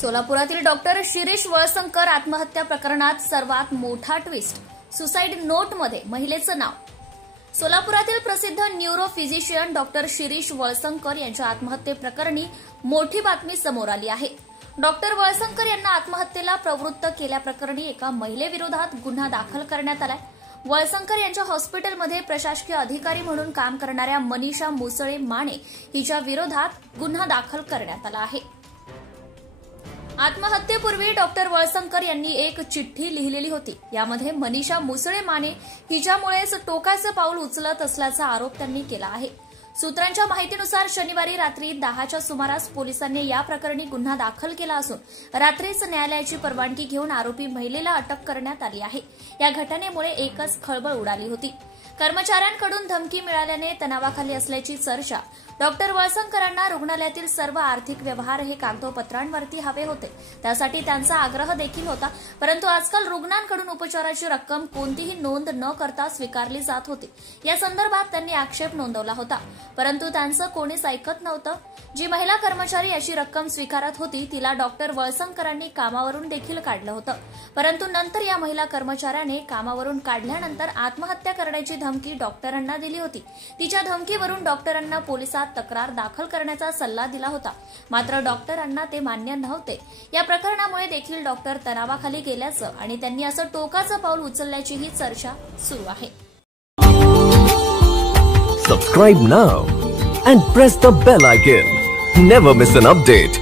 सोलापुरातील doctor Shirish Walsankar आत्महत्या प्रकरणात सर्वात मोठा ट्विस्ट, सुसाईड नोटमध्ये महिलेचं नाव। सोलापुरातील प्रसिद्ध neuro physician doctor Shirish Walsankar यांच्या आत्महत्येप्रकरणी मोठी बातमी समोर आली आहे। डॉक्टर वळसंकर यांना आत्महत्येला प्रवृत्त केल्याप्रकरणी एका महिलेविरोधात गुन्हा दाखल करण्यात आलाय। वळसंकर यांच्या हॉस्पिटलमध्ये प्रशासकीय अधिकारी म्हणून काम करणाऱ्या मनीषा मुसळे माने हिच्या विरोधात गुन्हा दाखल करण्यात आला आहे। आत्महत्येपूर्वी डॉक्टर वळसंकर यांनी एक चिठ्ठी लिहिलेली होती। यामध्ये मनीषा मुसळे माने हिच्यामुळेच टोकाचं पाऊल उचलत असल्याचा आरोप त्यांनी केला आहे। सूत्रांच्या माहितीनुसार शनिवारी रात्री 10च्या सुमारास पोलिसांनी या प्रकरणी गुन्हा दाखल केला असून रात्रीच न्यायालयाची परवानगी घेऊन आरोपी महिलेला अटक करण्यात आली आहे। या घटनेमुळे एकच खळबळ उडाली होती। कर्मचाऱ्यांकडून धमकी मिळाल्याने तणावाखाली असल्याची चर्चा। डॉक्टर वळसंकरांना रुग्णालयातील सर्व आर्थिक व्यवहार हे कागदोपत्रांवरती हवे होते, त्यासाठी त्यांचा आग्रह देखील होता। परंतु आजकाल रुग्णांकडून उपचाराची रक्कम कोणतीही नोंद न करता स्वीकारली जात होती। या संदर्भात त्यांनी आक्षेप नोंदवला होता, परंतु त्यांचं कोणीच ऐकत नव्हतं। जी महिला कर्मचारी अशी रक्कम स्वीकारत होती तिला डॉक्टर वळसंकरांनी कामावरून देखील काढलं होतं। परंतु नंतर या महिला कर्मचाऱ्याने कामावरून काढल्यानंतर आत्महत्या करण्याची धमकी डॉक्टरांना दिली होती। तिच्या धमकीवरून डॉक्टरांना पोलिसात तक्रार दाखल करण्याचा सल्ला दिला होता, मात्र डॉक्टरांना ते मान्य नव्हते। या प्रकरणामुळे देखील डॉक्टर तणावाखाली गेल्याचं आणि त्यांनी असं टोकाचं पाऊल उचलल्याचीही चर्चा सुरू आहे। Subscribe now and press the bell icon. Never miss an update.